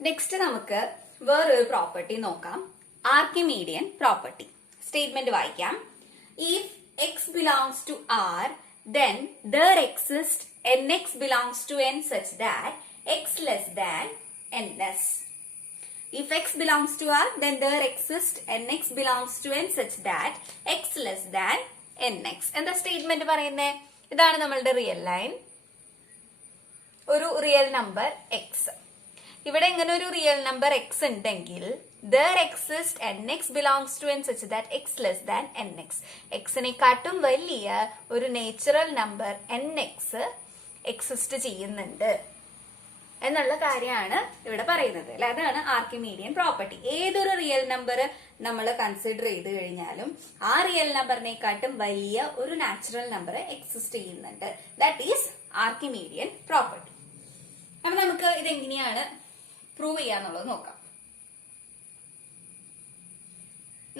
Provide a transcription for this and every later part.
Next നമുക്ക് വേറൊരു property നോക്കാം. Archimedean property. സ്റ്റേറ്റ്മെന്റ് വായിക്കാം. If x belongs to R, then there exists nx belongs to n such that x less than ns. If x belongs to R, then there exists nx belongs to n such that x less than nx. എന്താ statement പറയുന്നത്? ഇതാണ് നമ്മളുടെ real line, ഒരു real number X. ഇവിടെ ഇങ്ങനെ ഒരു real number X ഉണ്ടെങ്കിൽ there exists nx belongs to n such that x less than nx. എക്സിനെക്കാട്ടും വലിയ ഒരു നേച്ചുറൽ നമ്പർ nx എക്സിസ്റ്റ് ചെയ്യുന്നുണ്ട് എന്നുള്ള കാര്യമാണ് ഇവിടെ പറയുന്നത് അല്ലെ. അതാണ് ആർക്കിമീഡിയൻ പ്രോപ്പർട്ടി. ഏതൊരു റിയൽ നമ്പർ നമ്മൾ കൺസിഡർ ചെയ്ത് കഴിഞ്ഞാലും ആ റിയൽ നമ്പറിനെക്കാട്ടും വലിയ ഒരു നാച്ചുറൽ നമ്പർ എക്സിസ്റ്റ് ചെയ്യുന്നുണ്ട്. That is Archimedean property. അപ്പൊ നമുക്ക് ഇതെങ്ങനെയാണ് പ്രൂവ് ചെയ്യാന്നുള്ളത് നോക്കാം.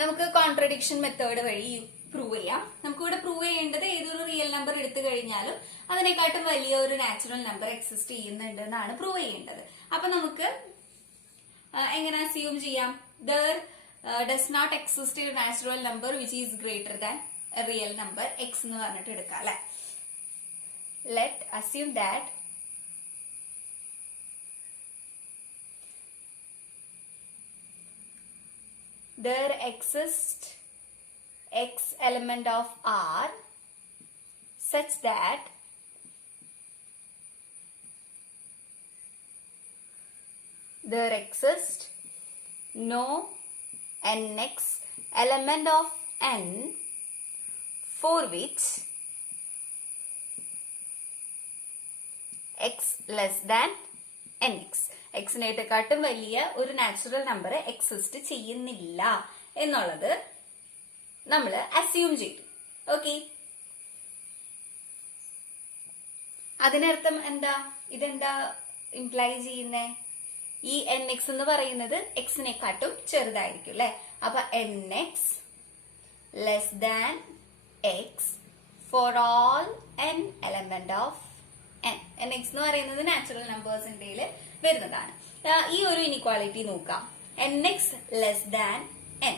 നമുക്ക് കോൺട്രഡിക്ഷൻ മെത്തേഡ് വഴി പ്രൂവ് ചെയ്യാം. നമുക്കിവിടെ പ്രൂവ് ചെയ്യേണ്ടത് ഏതൊരു റിയൽ നമ്പർ എടുത്തു കഴിഞ്ഞാലും അതിനെക്കാട്ടും വലിയ ഒരു നാച്ചുറൽ നമ്പർ എക്സിസ്റ്റ് ചെയ്യുന്നുണ്ട് എന്നാണ് പ്രൂവ് ചെയ്യേണ്ടത്. അപ്പൊ നമുക്ക് എങ്ങനെ അസ്യൂം ചെയ്യാം? there does not exist a natural number which is greater than a real number x എന്ന് പറഞ്ഞിട്ട് എടുക്കാം അല്ലെ. let assume that there exists x element of R such that there exists no nx element of n for which x less than nx. എക്സിനേക്കാട്ടും വലിയ ഒരു natural number exist ചെയ്യുന്നില്ല എന്നുള്ളത് നമ്മൾ assume ചെയ്തു. ഓക്കെ, അതിനർത്ഥം എന്താ? ഇതെന്താ ഇംപ്ലൈ ചെയ്യുന്നേ? ഈ nx എന്ന് പറയുന്നത് എക്സിനെക്കാട്ടും ചെറുതായിരിക്കും അല്ലെ. അപ്പൊ nx less than X for all n element of n. nx എന്ന് പറയുന്നത് നാച്ചുറൽ നമ്പേഴ്സിന്റെ വരുന്നതാണ്. ഈ ഒരു ഇനിക്വാളിറ്റി നോക്കാം. nx less than n.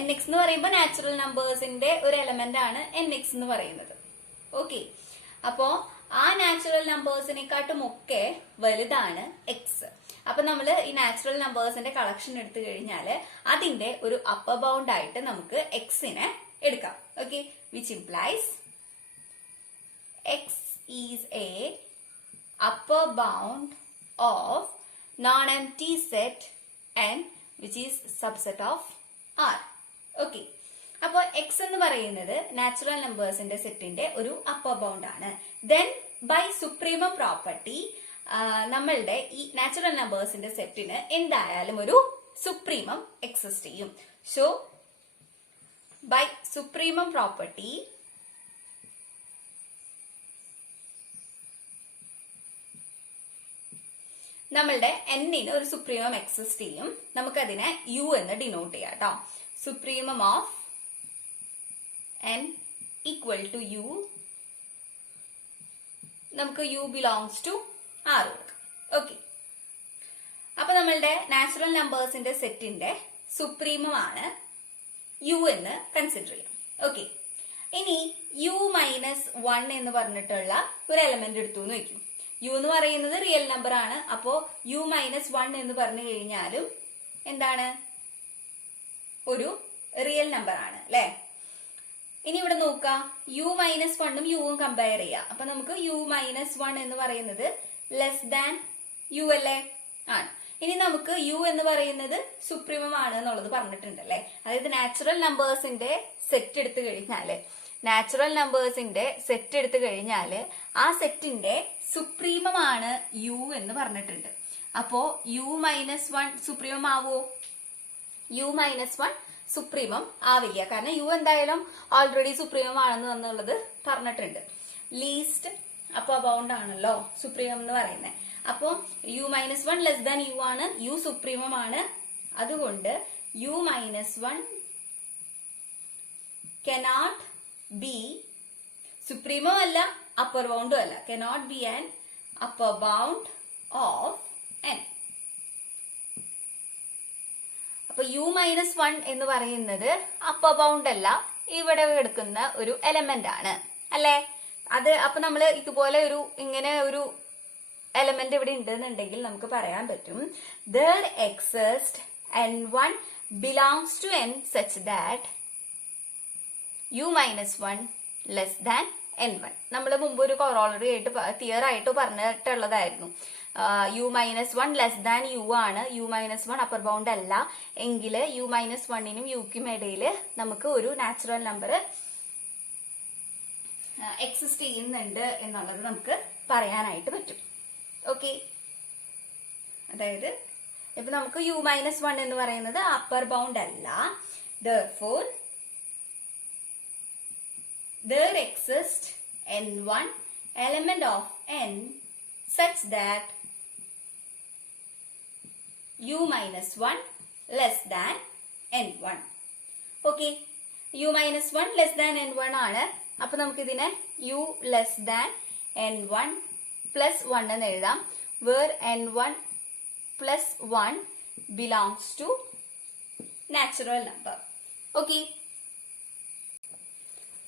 nx എന്ന് പറയുമ്പോൾ നാച്ചുറൽ നമ്പേഴ്സിന്റെ ഒരു എലമെന്റ് ആണ് nx എന്ന് പറയുന്നത്. ഓക്കെ, അപ്പോ ആ നാച്ചുറൽ നമ്പേഴ്സിനെക്കാട്ടും ഒക്കെ വലുതാണ് എക്സ്. അപ്പൊ നമ്മൾ ഈ നാച്ചുറൽ നമ്പേഴ്സിന്റെ കളക്ഷൻ എടുത്തു കഴിഞ്ഞാൽ അതിന്റെ ഒരു അപ്പർ ബൗണ്ട് ആയിട്ട് നമുക്ക് എക്സിനെ എടുക്കാം. Okay, which implies X is A upper bound of non-empty set n which is subset of R. Okay, അപ്പോൾ x എന്ന് പറയുന്നത് നാച്ചുറൽ നമ്പേഴ്സിന്റെ സെറ്റിന്റെ ഒരു അപ്പർ ബൗണ്ട് ആണ്. ദെൻ ബൈ സുപ്രീമം പ്രോപ്പർട്ടി നമ്മളുടെ ഈ നാച്ചുറൽ നമ്പേഴ്സിന്റെ സെറ്റിന് എന്തായാലും ഒരു സുപ്രീമം എക്സിസ്റ്റ് ചെയ്യും. സോ ബൈ സുപ്രീമം പ്രോപ്പർട്ടി നമ്മളുടെ എന്നിന് ഒരു സുപ്രീമം എക്സിസ്റ്റ് ചെയ്യും. നമുക്കതിനെ യു എന്ന് ഡിനോട്ട് ചെയ്യാം കേട്ടോ. Supremum of n equal to u. നമുക്ക് യു ബിലോങ്സ് ടു ആർ കൊടുക്കാം. ഓക്കെ, അപ്പൊ നമ്മളുടെ നാച്ചുറൽ നമ്പേഴ്സിന്റെ സെറ്റിന്റെ സുപ്രീമമാണ് യു എന്ന് കൺസിഡർ ചെയ്യാം. ഓക്കെ, ഇനി യു മൈനസ് 1 എന്ന് പറഞ്ഞിട്ടുള്ള ഒരു എലമെന്റ് എടുത്തു എന്ന് വെക്കും. യു എന്ന് പറയുന്നത് റിയൽ നമ്പർ ആണ്. അപ്പോ യു മൈനസ് 1 എന്ന് പറഞ്ഞു കഴിഞ്ഞാലും എന്താണ്? ഒരു റിയൽ നമ്പർ ആണ് അല്ലെ. ഇനി ഇവിടെ നോക്കാം, യു മൈനസ് 1ഉം യുവും കമ്പയർ ചെയ്യാം. അപ്പൊ നമുക്ക് യു മൈനസ് 1 എന്ന് പറയുന്നത് ലെസ് ദാൻ യു അല്ലേ ആണ്. ഇനി നമുക്ക് യു എന്ന് പറയുന്നത് സുപ്രീമം ആണ് എന്നുള്ളത് പറഞ്ഞിട്ടുണ്ട് അല്ലെ. അതായത് നാച്ചുറൽ നമ്പേഴ്സിന്റെ സെറ്റ് എടുത്തു കഴിഞ്ഞാല് ആ സെറ്റിന്റെ സുപ്രീമമാണ് യു എന്ന് പറഞ്ഞിട്ടുണ്ട്. അപ്പോ യു മൈനസ് 1 സുപ്രീമം ആവോ? യു മൈനസ് 1 സുപ്രീമം ആവില്ല. കാരണം യു എന്തായാലും ഓൾറെഡി സുപ്രീമം ആണെന്ന് എന്നുള്ളത് പറഞ്ഞിട്ടുണ്ട്. ലീസ്റ്റ് അപ്പർ ബൗണ്ട് ആണല്ലോ സുപ്രീമം എന്ന് പറയുന്നത്. അപ്പോ u minus 1 less than u ആണ്. യു സുപ്രീമം ആണ്. അതുകൊണ്ട് u minus 1 cannot be supremo അല്ല upper bound അല്ല cannot be an upper bound of n. അപ്പൊ u-1 എന്ന് പറയുന്നത് അപ്പർ ബൗണ്ട് അല്ല, ഇവിടെ എടുക്കുന്ന ഒരു എലമെന്റ് ആണ് അല്ലെ. അത് അപ്പൊ നമ്മൾ ഇതുപോലെ ഇങ്ങനെ ഒരു എലമെന്റ് ഇവിടെ ഉണ്ടെന്നുണ്ടെങ്കിൽ നമുക്ക് പറയാൻ പറ്റും there exists n1 belongs to n such that u-1 less than n1. നമ്മൾ മുമ്പ് ഒരു കൊറോളറി ആയിട്ട് തിയർ ആയിട്ട് പറഞ്ഞിട്ടുള്ളതായിരുന്നു. u-1 ലെസ് ദാൻ യു ആണ്, u-1 അപ്പർ ബൗണ്ട് അല്ല എങ്കിൽ u-1നും യുക്കും ഇടയിൽ നമുക്ക് ഒരു നാച്ചുറൽ നമ്പർ എക്സിസ്റ്റ് ചെയ്യുന്നുണ്ട് എന്നുള്ളത് നമുക്ക് പറയാനായിട്ട് പറ്റും. ഓക്കെ, അതായത് ഇപ്പൊ നമുക്ക് u-1 എന്ന് പറയുന്നത് അപ്പർ ബൗണ്ട് അല്ല. therefore there exists n1 element of n such that u-1 less than n1. Okay, u-1 less than n1 ആണ്. അപ്പൊ നമുക്ക് ഇതിനെ u less than n1 plus 1 എന്ന് എഴുതാം, where n1 plus 1 belongs to natural number. Okay,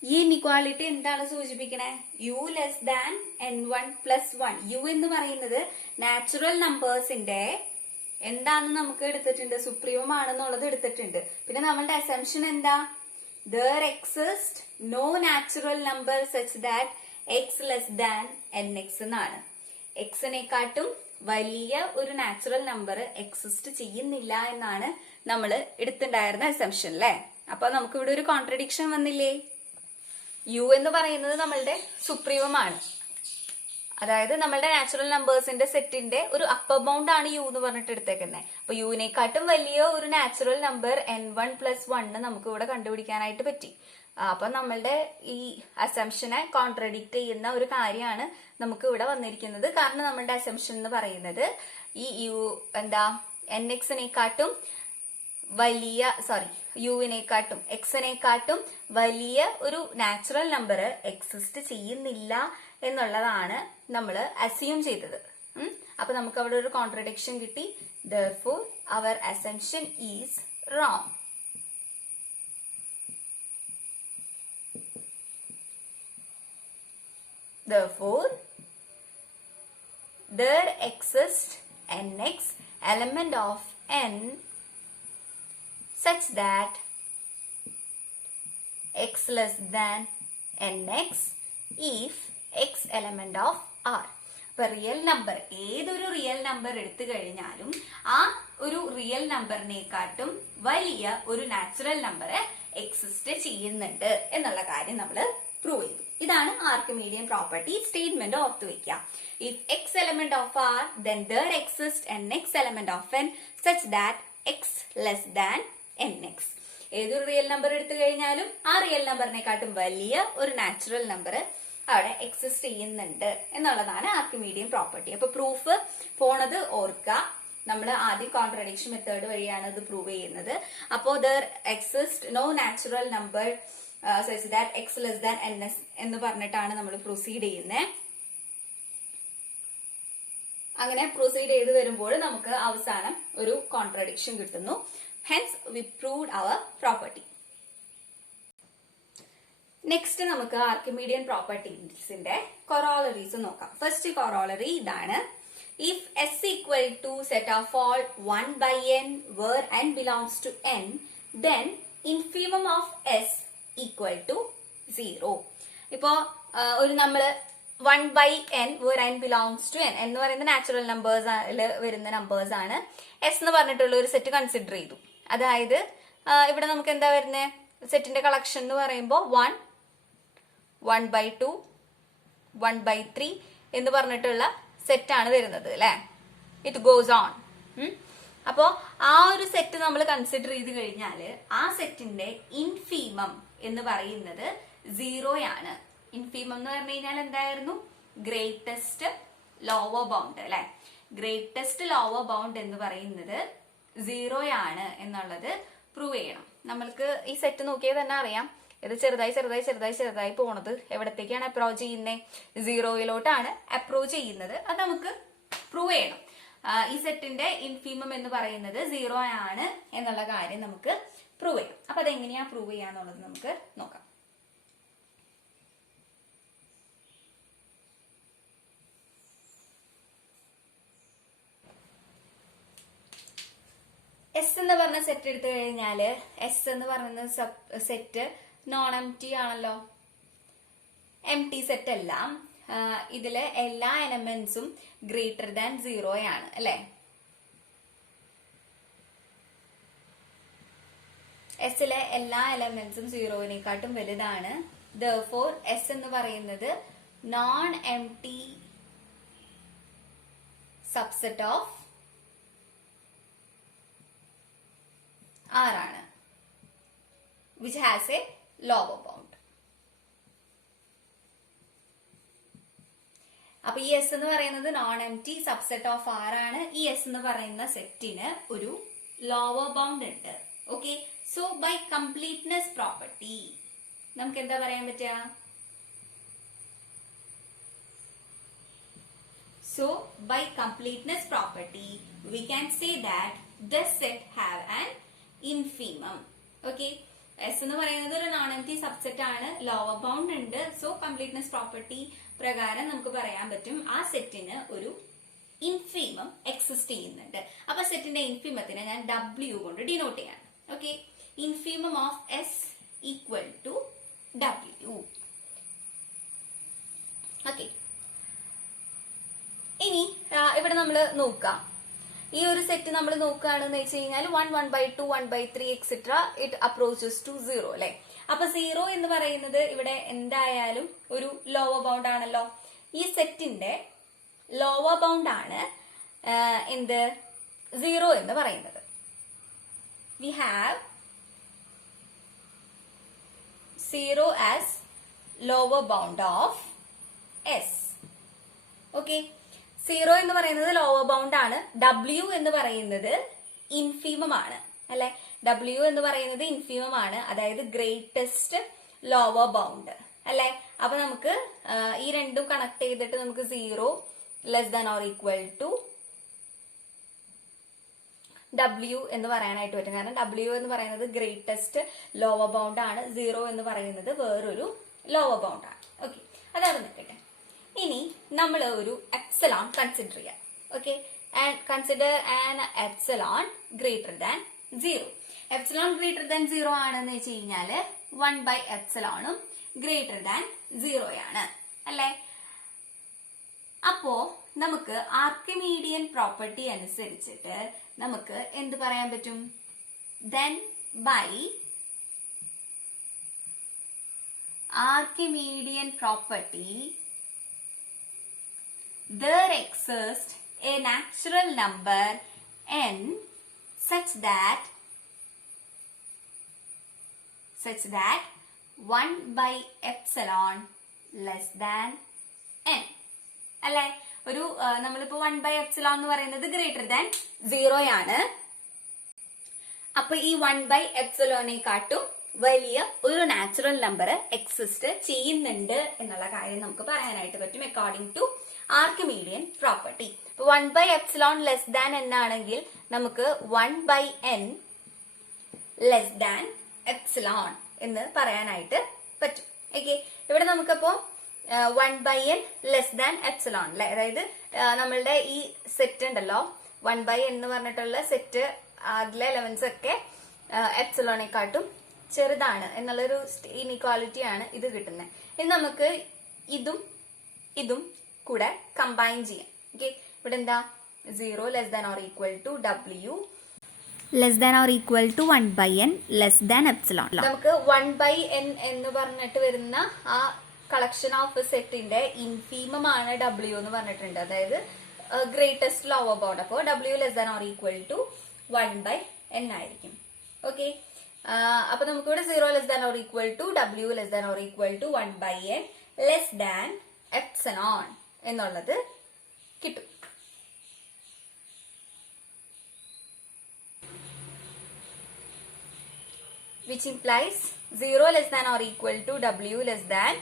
ഈ inequality എന്താണ് സൂചിപ്പിക്കണേ? u less than n1 plus 1. u എന്ന് പറയുന്നത് നാച്ചുറൽ നമ്പേഴ്സിന്റെ എന്താണെന്ന് നമുക്ക് എടുത്തിട്ടുണ്ട്, സുപ്രീമം ആണെന്നുള്ളത് എടുത്തിട്ടുണ്ട്. പിന്നെ നമ്മളുടെ അസംഷൻ എന്താ? there exists no natural number such that x less than nx എന്നാണ്. എക്സിനെക്കാട്ടും വലിയ ഒരു നാച്ചുറൽ നമ്പർ എക്സിസ്റ്റ് ചെയ്യുന്നില്ല എന്നാണ് നമ്മൾ എടുത്തിട്ടുണ്ടായിരുന്ന അസംഷൻ അല്ലെ. അപ്പൊ നമുക്ക് ഇവിടെ ഒരു കോൺട്രഡിക്ഷൻ വന്നില്ലേ? യു എന്ന് പറയുന്നത് നമ്മളുടെ സുപ്രീമം ആണ്, അതായത് നമ്മളുടെ നാച്ചുറൽ നമ്പേഴ്സിന്റെ സെറ്റിന്റെ ഒരു അപ്പർ ബൗണ്ട് ആണ് യു എന്ന് പറഞ്ഞിട്ട് എടുത്തേക്കുന്നത്. അപ്പൊ യുവിനെക്കാട്ടും വലിയ ഒരു നാച്ചുറൽ നമ്പർ n1 പ്ലസ് 1 നമുക്ക് ഇവിടെ കണ്ടുപിടിക്കാനായിട്ട് പറ്റി. അപ്പൊ നമ്മളുടെ ഈ അസംഷനെ കോൺട്രഡിക്ട് ചെയ്യുന്ന ഒരു കാര്യമാണ് നമുക്ക് ഇവിടെ വന്നിരിക്കുന്നത്. കാരണം നമ്മളുടെ അസംഷൻ എന്ന് പറയുന്നത് ഈ യു എന്താ nx-നെക്കാട്ടും വലിയ യുവിനെക്കാട്ടും എക്സിനെക്കാട്ടും വലിയ ഒരു നാച്ചുറൽ നമ്പർ എക്സിസ്റ്റ് ചെയ്യുന്നില്ല എന്നുള്ളതാണ് നമ്മൾ അസ്യൂം ചെയ്തത്. അപ്പൊ നമുക്ക് അവിടെ ഒരു കോൺട്രഡിക്ഷൻ കിട്ടി. therefore our assumption is wrong. therefore there exists nx element of n such that x less than nx if x element of r. ഇപ്പൊ റിയൽ നമ്പർ, ഏതൊരു റിയൽ നമ്പർ എടുത്തു കഴിഞ്ഞാലും ആ ഒരു റിയൽ നമ്പറിനെക്കാട്ടും വലിയ ഒരു നാച്ചുറൽ നമ്പർ എക്സിസ്റ്റ് ചെയ്യുന്നുണ്ട് എന്നുള്ള കാര്യം നമ്മൾ പ്രൂവ് ചെയ്തു. ഇതാണ് ആർക്കിമീഡിയൻ പ്രോപ്പർട്ടി. സ്റ്റേറ്റ്മെന്റ് ഓർത്തു വെക്കാം. If x element of r then there exists nx element of n such that x less than nx. ഏതൊരു റിയൽ നമ്പർ എടുത്തു കഴിഞ്ഞാലും ആ റിയൽ നമ്പറിനെക്കാട്ടും വലിയ ഒരു നാച്ചുറൽ നമ്പർ അവിടെ എക്സിസ്റ്റ് ചെയ്യുന്നുണ്ട് എന്നുള്ളതാണ് ആർക്കിമീഡിയൻ പ്രോപ്പർട്ടി. അപ്പൊ പ്രൂഫ് പോണത് ഓർക്കുക. നമ്മൾ ആദ്യം കോൺട്രഡിക്ഷൻ മെത്തേഡ് വഴിയാണ് ഇത് പ്രൂവ് ചെയ്യുന്നത്. അപ്പോ there exists no natural number such that x less than ns എന്ന് പറഞ്ഞിട്ടാണ് നമ്മൾ പ്രൊസീഡ് ചെയ്യുന്നത്. അങ്ങനെ പ്രൊസീഡ് ചെയ്ത് വരുമ്പോൾ നമുക്ക് അവസാനം ഒരു കോൺട്രഡിക്ഷൻ കിട്ടുന്നു. hence we proved our property. Next നമുക്ക് ആർക്കിമീഡിയൻ പ്രോപ്പർട്ടീസിന്റെ കൊറോളറീസ് നോക്കാം. ഫസ്റ്റ് കൊറോളറി ഇതാണ്. If s equal to set of all 1 by n where n belongs to n then infimum of s equal to 0. ഇപ്പോ ഒരു നമ്മള് 1 by n where n belongs to n എന്ന് പറയുന്ന natural നമ്പേഴ്സിൽ വരുന്ന numbers ആണ്. s എന്ന് പറഞ്ഞിട്ടുള്ള ഒരു സെറ്റ് കൺസിഡർ ചെയ്തു. അതായത് ഇവിടെ നമുക്ക് എന്താ വരുന്നത്? സെറ്റിന്റെ കളക്ഷൻ എന്ന് പറയുമ്പോൾ 1, 1 by 2, 1 by 3 എന്ന് പറഞ്ഞിട്ടുള്ള സെറ്റാണ് വരുന്നത് അല്ലെ. It goes on. അപ്പോ ആ ഒരു സെറ്റ് നമ്മൾ കൺസിഡർ ചെയ്ത് കഴിഞ്ഞാൽ ആ സെറ്റിന്റെ ഇൻഫീമം എന്ന് പറയുന്നത് 0 ആണ്. ഇൻഫീമം എന്ന് പറഞ്ഞു കഴിഞ്ഞാൽ എന്തായിരുന്നു? ഗ്രേറ്റസ്റ്റ് ലോവർ ബൗണ്ട് അല്ലെ. ഗ്രേറ്റസ്റ്റ് ലോവർ ബൗണ്ട് എന്ന് പറയുന്നത് 0 ആണ് എന്നുള്ളത് പ്രൂവ് ചെയ്യണം. നമ്മൾക്ക് ഈ സെറ്റ് നോക്കിയാൽ തന്നെ അറിയാം ഇത് ചെറുതായി പോണത് എവിടത്തേക്കാണ് അപ്രോച്ച് ചെയ്യുന്നത്? 0യിലോട്ടാണ് അപ്രോച്ച് ചെയ്യുന്നത്. അത് നമുക്ക് പ്രൂവ് ചെയ്യണം. ഈ സെറ്റിന്റെ ഇൻഫീമം എന്ന് പറയുന്നത് 0 ആണ് എന്നുള്ള കാര്യം നമുക്ക് പ്രൂവ് ചെയ്യാം. അപ്പൊ അതെങ്ങനെയാ പ്രൂവ് ചെയ്യാന്നുള്ളത് നമുക്ക് നോക്കാം. എസ് എന്ന് പറഞ്ഞ സെറ്റ് എടുത്തു കഴിഞ്ഞാല് എസ് എന്ന് പറയുന്ന സെറ്റ് നോൺ എം ടി ആണല്ലോ. എം ടി സെറ്റ് അല്ല. ഇതിലെ എല്ലാ എലമെന്റ്സും ഗ്രേറ്റർ ദാൻ 0 ആണ് അല്ലെ. എസിലെ എല്ലാ എലമെന്റ്സും 0-നേക്കാട്ടും വലുതാണ്. therefore എസ് എന്ന് പറയുന്നത് non empty subset of R ആണ്, which has a lower bound. അപ്പൊ ഈ എസ് എന്ന് പറയുന്നത് non empty subset of R ആണ്. ഈ എസ് എന്ന് പറയുന്ന സെറ്റിന് ഒരു ലോവർ ബൗണ്ട് ഉണ്ട്. Okay, so by completeness property നമുക്ക് എന്താ പറയാൻ പറ്റുക? So by completeness property we can say that this set have an infimum. Okay, S എന്ന് പറയുന്നത് ഒരു നോൺ എംപ്റ്റി സബ്സെറ്റ് ആണ്, ലോവർ ബൗണ്ട് ഉണ്ട്. സോ കംപ്ലീറ്റ്നെസ് പ്രോപ്പർട്ടി പ്രകാരം നമുക്ക് പറയാൻ പറ്റും ആ സെറ്റിന് ഒരു ഇൻഫീമം എക്സിസ്റ്റ് ചെയ്യുന്നുണ്ട്. അപ്പൊ സെറ്റിന്റെ ഇൻഫീമത്തിനെ ഞാൻ W കൊണ്ട് ഡിനോട്ട് ചെയ്യാണ്. Okay, infimum of S equal to W. Okay, ഇനി ഇവിടെ നമ്മൾ നോക്കാം. ഈ ഒരു സെറ്റ് നമ്മൾ നോക്കുകയാണെന്ന് വെച്ച് കഴിഞ്ഞാൽ 1, 1/2, 1/3 എക്സെട്ര ഇറ്റ് അപ്രോച്ചസ് ടു 0 അല്ലെ. അപ്പൊ 0 എന്ന് പറയുന്നത് ഇവിടെ എന്തായാലും ഒരു ലോവർ ബൗണ്ട് ആണല്ലോ. ഈ സെറ്റിന്റെ ലോവർ ബൗണ്ട് ആണ് എന്ത് 0 എന്ന് പറയുന്നത്. We have 0 as lower bound of S. Okay, 0 എന്ന് പറയുന്നത് ലോവർ ബൗണ്ട് ആണ്. W എന്ന് പറയുന്നത് ഇൻഫീമം ആണ് അല്ലെ. W എന്ന് പറയുന്നത് ഇൻഫീമം ആണ്, അതായത് ഗ്രേറ്റസ്റ്റ് ലോവർ ബൗണ്ട് അല്ലെ. അപ്പൊ നമുക്ക് ഈ രണ്ടും കണക്ട് ചെയ്തിട്ട് നമുക്ക് 0 less than or equal to W എന്ന് പറയാനായിട്ട് പറ്റും. കാരണം W എന്ന് പറയുന്നത് ഗ്രേറ്റസ്റ്റ് ലോവർ ബൗണ്ട് ആണ്, 0 എന്ന് പറയുന്നത് വേറൊരു ലോവർ ബൗണ്ട് ആണ്. ഓക്കെ, അതവിടെ നിൽക്കട്ടെ. ഇനി നമ്മൾ ഒരു എപ്സിലോൺ കൺസിഡർ ചെയ്യാം. Okay, and consider an epsilon greater than 0. Epsilon greater than 0 ആണെന്ന് വെച്ച് കഴിഞ്ഞാല് 1/എപ്സിലോണും ഗ്രേറ്റർ ദാൻ 0 ആണ് അല്ലെ. അപ്പോ നമുക്ക് ആർക്കിമീഡിയൻ പ്രോപ്പർട്ടി അനുസരിച്ചിട്ട് നമുക്ക് എന്ത് പറയാൻ പറ്റും? then by Archimedean property there exists a natural number n such that 1/epsilon less than n അല്ലെ. ഒരു നമ്മളിപ്പോ 1/epsilon എന്ന് പറയുന്നത് ഗ്രേറ്റർ ദാൻ 0 ആണ്. അപ്പൊ ഈ 1/epsilon-നെക്കാട്ടും വലിയ ഒരു നാച്ചുറൽ നമ്പർ എക്സിസ്റ്റ് ചെയ്യുന്നുണ്ട് എന്നുള്ള കാര്യം നമുക്ക് പറയാനായിട്ട് പറ്റും according to Archimedean property. 1/epsilon less than n ആണെങ്കിൽ നമുക്ക് 1/n ലെസ് ദാൻ എപ്സിലോൺ എന്ന് പറയാനായിട്ട് പറ്റും. ഓക്കെ, ഇവിടെ നമുക്കപ്പോ 1/n ലെസ് ദാൻ എപ്സിലോൺ അല്ലെ. അതായത് നമ്മളുടെ ഈ സെറ്റ് ഉണ്ടല്ലോ 1/n എന്ന് പറഞ്ഞിട്ടുള്ള സെറ്റ്, അതിലെ എലമെന്റ്സ് ഒക്കെ എപ്സിലോണേക്കാട്ടും ചെറുതാണ് എന്നുള്ളൊരു ഇനീക്വാളിറ്റി ആണ് ഇത് കിട്ടുന്നത്. ഇനി നമുക്ക് ഇതും കൂടെ കമ്പൈൻ ചെയ്യാം. ഓക്കെ, ഇവിടെ എന്താ 0 less than or equal to W less than or equal to 1/n less than epsilon. നമുക്ക് 1/n എന്ന് പറഞ്ഞിട്ട് വരുന്ന ആ കളക്ഷൻ ഓഫ് സെറ്റിന്റെ ഇൻഫീമം ആണ് W എന്ന് പറഞ്ഞിട്ടുണ്ട്, അതായത് ഗ്രേറ്റസ്റ്റ് ലോവർ ബൗണ്ട്. അപ്പോൾ W less than or equal to 1/n ആയിരിക്കും. ഓക്കെ, അപ്പൊ നമുക്കിവിടെ 0 less than or equal to W less than or equal to 1/n less than epsilon എന്നുള്ളത് കിട്ടും. which implies 0 less than or equal to W less than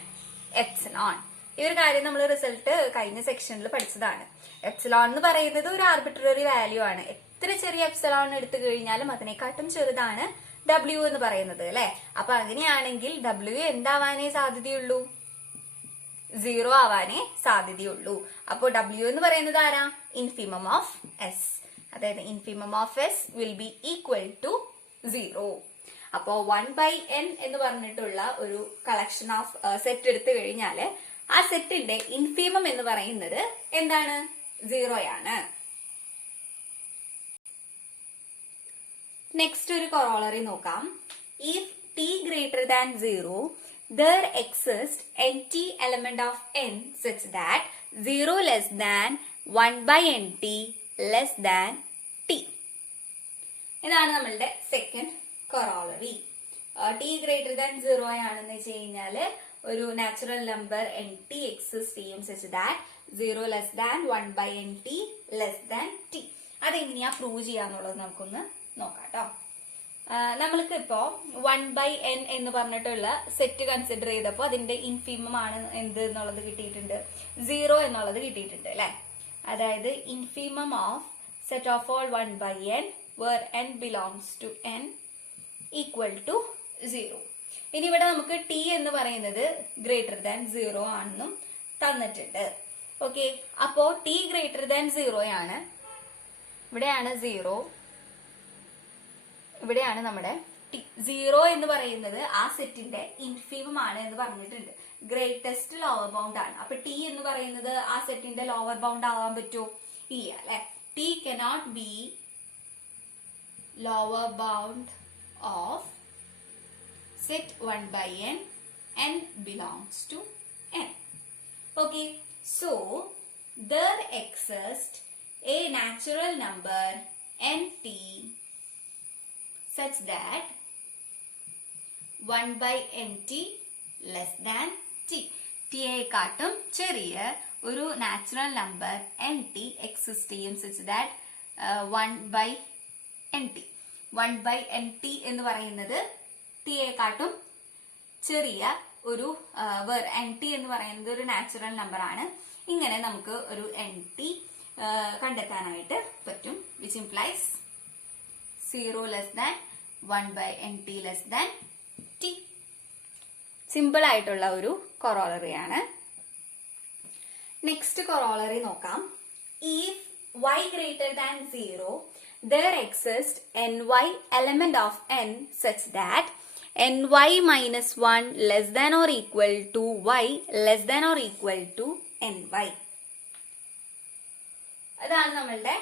epsilon. ഈ ഒരു കാര്യം നമ്മൾ result കഴിഞ്ഞ സെക്ഷനിൽ പഠിച്ചതാണ്. എപ്സിലോൺ എന്ന് പറയുന്നത് ഒരു ആർബിട്രറി വാല്യൂ ആണ്. എത്ര ചെറിയ എപ്സിലോൺ എടുത്തു കഴിഞ്ഞാലും അതിനെക്കാട്ടും ചെറുതാണ് ഡബ്ല്യു എന്ന് പറയുന്നത് അല്ലെ. അപ്പൊ അങ്ങനെയാണെങ്കിൽ ഡബ്ല്യു എന്താവാനേ സാധ്യതയുള്ളൂ? 0 ആവാനേ സാധ്യതയുള്ളൂ. അപ്പോൾ ഡബ്ല്യു എന്ന് പറയുന്നത് ആരാ? Infimum of S. അതായത് infimum of S will be equal to 0. അപ്പോ 1/n എന്ന് പറഞ്ഞിട്ടുള്ള ഒരു കളക്ഷൻ ഓഫ് സെറ്റ് എടുത്തു കഴിഞ്ഞാല് ആ സെറ്റിന്റെ ഇൻഫിമം എന്ന് പറയുന്നത് എന്താണ്? 0 ആണ്. നെക്സ്റ്റ് ഒരു കൊറോളറി നോക്കാം. If t greater than 0 there exists nt element of n such that 0 less than 1/nt less than t. ഇതാണ് നമ്മളുടെ second corollary. t greater than 0 ആണെന്ന് വെച്ച് കഴിഞ്ഞാല് ഒരു നാച്ചുറൽ നമ്പർ nt എക്സിസ്റ്റ് ചെയ്യും such that 0 less than 1/nt less than t. അതെങ്ങനെയാ prove ചെയ്യാന്നുള്ളത് നമുക്കൊന്ന് നോക്കാം കേട്ടോ. നമ്മൾക്ക് ഇപ്പോ 1/n എന്ന് പറഞ്ഞിട്ടുള്ള സെറ്റ് കൺസിഡർ ചെയ്തപ്പോ അതിന്റെ ഇൻഫിമം ആണ് എന്ത് എന്നുള്ളത് കിട്ടിയിട്ടുണ്ട്, 0 എന്നുള്ളത് കിട്ടിയിട്ടുണ്ട് അല്ലെ. അതായത് infimum of set of all 1/n where n belongs to n equal to 0. ഇനി ഇവിടെ നമുക്ക് t എന്ന് പറയുന്നത് ഗ്രേറ്റർ ദാൻ 0 ആണെന്നും തന്നിട്ടുണ്ട്. ഓക്കെ, അപ്പോ t ഗ്രേറ്റർ ദാൻ 0 ആണ്. ഇവിടെയാണ് 0, ഇവിടെയാണ് നമ്മുടെ ടി. 0 എന്ന് പറയുന്നത് ആ സെറ്റിന്റെ ഇൻഫിമം ആണ് എന്ന് പറഞ്ഞിട്ടുണ്ട്. ഗ്രേറ്റസ്റ്റ് ലോവർ ബൗണ്ട് ആണ്. അപ്പൊ ടി എന്ന് പറയുന്നത് ആ സെറ്റിന്റെ ലോവർ ബൗണ്ട് ആവാൻ പറ്റുമോ? ഇല്ല അല്ലെ. T cannot be lower bound of set 1/n, n belongs to n. Okay, so there exists a natural number nt such that 1/nt less than t. t യെക്കാട്ടും ചെറിയ ഒരു നാച്ചുറൽ നമ്പർ nt എക്സിസ്റ്റ് ചെയ്യും such that 1/nt. 1/nt എന്ന് പറയുന്നത് t യെക്കാട്ടും ചെറിയ ഒരു nt എന്ന് പറയുന്നത് ഒരു നാച്ചുറൽ നമ്പർ ആണ്. ഇങ്ങനെ നമുക്ക് ഒരു nt കണ്ടെത്താനായിട്ട് പറ്റും, which implies 0 less than 1/nt less than t. Simple ആയിട്ടുള്ള ഒരു കൊറോളറി ആണ്. നെക്സ്റ്റ് കൊറോളറി നോക്കാം. If y greater than 0 there exists ny element of n such that ny minus 1 less than or equal to y less than or equal to ny. അതാണ് നമ്മളുടെ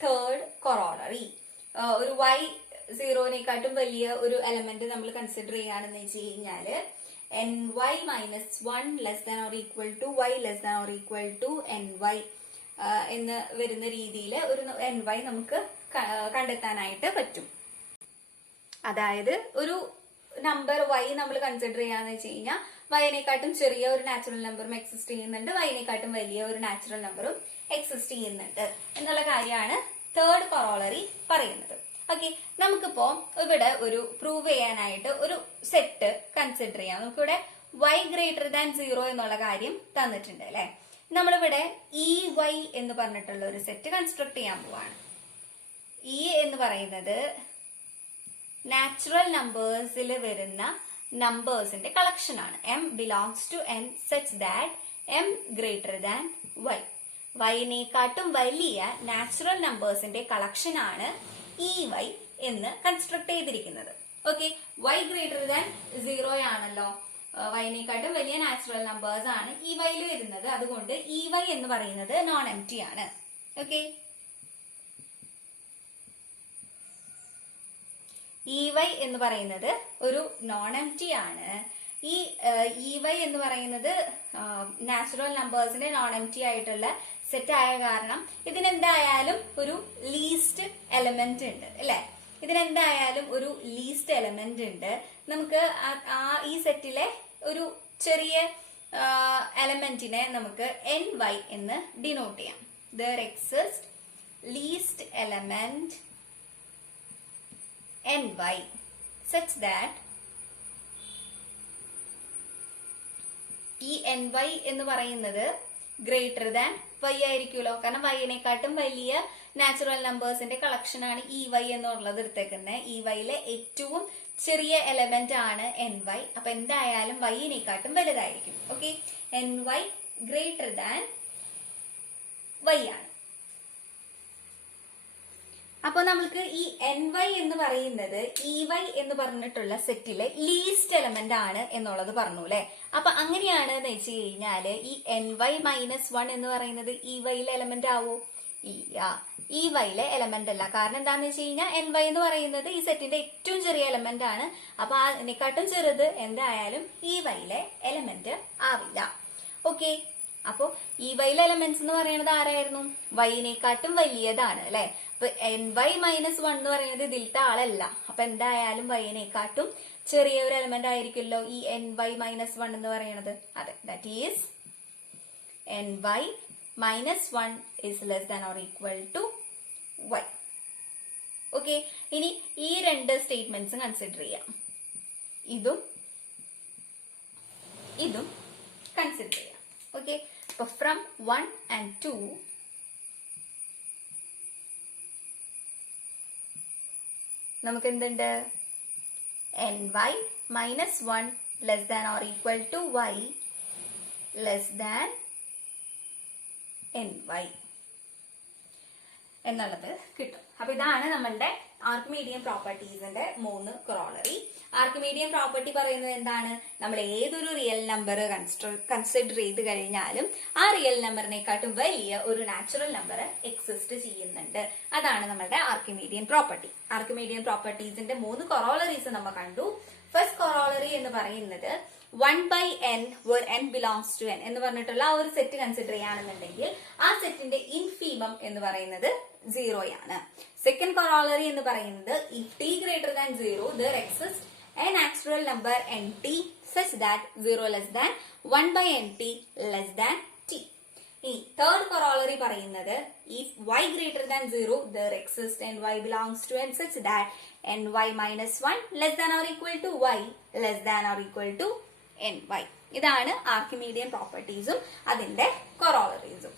third corollary. ഒരു y 0-നേക്കാട്ടും വലിയ ഒരു element നമ്മൾ consider ചെയ്യുകയാണെന്ന് വെച്ച് കഴിഞ്ഞാല് ny minus 1 less than or equal to y less than or equal to ny എന്ന് വരുന്ന രീതിയിൽ ഒരു ny നമുക്ക് കണ്ടെത്താനായിട്ട് പറ്റും. അതായത് ഒരു നമ്പർ y നമ്മൾ കൺസിഡർ ചെയ്യാന്ന് വെച്ച് കഴിഞ്ഞാൽ y-നേക്കാട്ടും ചെറിയ ഒരു നാച്ചുറൽ നമ്പറും എക്സിസ്റ്റ് ചെയ്യുന്നുണ്ട്, y-നേക്കാട്ടും വലിയ ഒരു നാച്ചുറൽ നമ്പറും എക്സിസ്റ്റ് ചെയ്യുന്നുണ്ട് എന്നുള്ള കാര്യമാണ് തേർഡ് കൊറോളറി പറയുന്നത്. ഓക്കെ, നമുക്കിപ്പോ ഇവിടെ ഒരു പ്രൂവ് ചെയ്യാനായിട്ട് ഒരു സെറ്റ് കൺസിഡർ ചെയ്യാം. നമുക്കിവിടെ y ഗ്രേറ്റർ ദാൻ 0 എന്നുള്ള കാര്യം തന്നിട്ടുണ്ട് അല്ലെ. നമ്മളിവിടെ y എന്ന് പറഞ്ഞിട്ടുള്ള ഒരു സെറ്റ് കൺസ്ട്രക്ട് ചെയ്യാൻ പോവാണ്. എന്ന് പറയുന്നത് നാച്ചുറൽ നമ്പേഴ്സിൽ വരുന്ന നമ്പേഴ്സിന്റെ കളക്ഷൻ ആണ്. m belongs to n such that m greater than y. y-നേക്കാട്ടും വലിയ നാച്ചുറൽ നമ്പേഴ്സിന്റെ കളക്ഷൻ ആണ് y എന്ന് കൺസ്ട്രക്ട് ചെയ്തിരിക്കുന്നത്. ഓക്കെ, y ഗ്രേറ്റർ ദാൻ 0 ആണല്ലോ, y-നേക്കാട്ടും വലിയ നാച്ചുറൽ നമ്പേഴ്സ് ആണ് യിൽ വരുന്നത്. അതുകൊണ്ട് y എന്ന് പറയുന്നത് നോൺ എംപ്റ്റി ആണ്. ഓക്കെ, y എന്ന് പറയുന്നത് ഒരു നോൺ എംപ്റ്റി ആണ്. ഈ y എന്ന് പറയുന്നത് നാച്ചുറൽ നമ്പേഴ്സിന്റെ നോൺ എംപ്റ്റി ആയിട്ടുള്ള സെറ്റ് ആയ കാരണം ഇതിനെന്തായാലും ഒരു ലീസ്റ്റ് എലമെന്റ് ഉണ്ട് അല്ലെ. ഇതിനെന്തായാലും ഒരു ലീസ്റ്റ് എലമെന്റ് ഉണ്ട്. നമുക്ക് ഈ സെറ്റിലെ ഒരു ചെറിയ എലമെന്റിനെ നമുക്ക് ny എന്ന് ഡിനോട്ട് ചെയ്യാം. there exists least element ny such that ഈ എൻ വൈ എന്ന് പറയുന്നത് ഗ്രേറ്റർ ദാൻ വൈ ആയിരിക്കുമല്ലോ. കാരണം വൈനെക്കാട്ടും വലിയ നാച്ചുറൽ നമ്പേഴ്സിന്റെ കളക്ഷൻ ആണ് ഇ വൈ എന്നുള്ളത് എടുത്തേക്കുന്നത്. ഇ വൈയിലെ ഏറ്റവും ചെറിയ എലമെന്റ് ആണ് എൻ വൈ. അപ്പൊ എന്തായാലും വൈനെക്കാട്ടും വലുതായിരിക്കും. Okay, n y greater than y ആണ്. അപ്പൊ നമുക്ക് ഈ എൻ വൈ എന്ന് പറയുന്നത് ഇ വൈ എന്ന് പറഞ്ഞിട്ടുള്ള സെറ്റിലെ ലീസ്റ്റ് എലമെന്റ് ആണ് എന്നുള്ളത് പറഞ്ഞു അല്ലെ. അപ്പൊ അങ്ങനെയാണ് എന്ന് വെച്ച് കഴിഞ്ഞാല് ഈ എൻ വൈ -1 എന്ന് പറയുന്നത് ഇ വൈയിലെ എലമെന്റ് ആവോ? ഇല്ല, ഇ വൈയിലെ എലമെന്റ് അല്ല. കാരണം എന്താന്ന് വെച്ച് കഴിഞ്ഞാൽ എൻ വൈ എന്ന് പറയുന്നത് ഈ സെറ്റിന്റെ ഏറ്റവും ചെറിയ എലമെന്റ് ആണ്. അപ്പൊ അതിനെക്കാട്ടും ചെറുത് എന്തായാലും ഇ വൈയിലെ എലമെന്റ് ആവില്ല. ഓക്കെ, അപ്പൊ ഇ വൈയിലെ എലമെന്റ്സ് എന്ന് പറയുന്നത് ആരായിരുന്നു? വൈനെക്കാട്ടും വലിയതാണ് അല്ലെ. അപ്പൊ എൻ വൈ -1 എന്ന് പറയുന്നത് ഇതിലത്തെ ആളല്ല. അപ്പൊ എന്തായാലും വൈനെക്കാട്ടും ചെറിയ ഒരു എലമെന്റ് ആയിരിക്കുമല്ലോ ഈ എൻ വൈ -1 എന്ന് പറയുന്നത്. അതെ, that is n y -1 is less than or equal to y. Okay, ഇനി ഈ രണ്ട് സ്റ്റേറ്റ്മെന്റ്സ് കൺസിഡർ ചെയ്യാം. ഇതും കൺസിഡർ ചെയ്യാം. ഓക്കെ, അപ്പൊ ഫ്രം 1 and 2 നമുക്ക് എന്തുണ്ട്? N y -1 less than or equal to y less than n y എന്നുള്ളത് കിട്ടും. അപ്പൊ ഇതാണ് നമ്മളുടെ ആർക്കിമീഡിയൻ പ്രോപ്പർട്ടീസിന്റെ 3 കൊറോളറി. ആർക്കിമീഡിയൻ പ്രോപ്പർട്ടി പറയുന്നത് എന്താണ്? നമ്മൾ ഏതൊരു റിയൽ നമ്പർ കൺസിഡർ ചെയ്ത് കഴിഞ്ഞാലും ആ റിയൽ നമ്പറിനെക്കാട്ടും വലിയ ഒരു നാച്ചുറൽ നമ്പർ എക്സിസ്റ്റ് ചെയ്യുന്നുണ്ട്. അതാണ് നമ്മളുടെ ആർക്കിമീഡിയൻ പ്രോപ്പർട്ടി. ആർക്കിമീഡിയൻ പ്രോപ്പർട്ടീസിന്റെ 3 കൊറോളറീസ് നമ്മൾ കണ്ടു. ഫസ്റ്റ് കൊറോളറി എന്ന് പറയുന്നത് 1/n where n belongs to n എന്ന് പറഞ്ഞിട്ടുള്ള ആ ഒരു സെറ്റ് കൺസിഡർ ചെയ്യുകയാണെന്നുണ്ടെങ്കിൽ ആ സെറ്റിന്റെ ഇൻഫീമം എന്ന് പറയുന്നത് 0 ആണ്. സെക്കൻഡ് കൊറോളറി എന്ന് പറയുന്നത് if t greater than 0 there exists a natural number nt such that 0 less than 1/nt less than t. ഈ തേർഡ് കൊറോളറി പറയുന്നത് if y greater than 0 there exists and y belongs to n such that ny -1 less than or equal to y less than or equal to ny. ഇതാണ് ആർക്കിമീഡിയൻ പ്രോപ്പർട്ടീസും അതിന്റെ കൊറോളറീസും.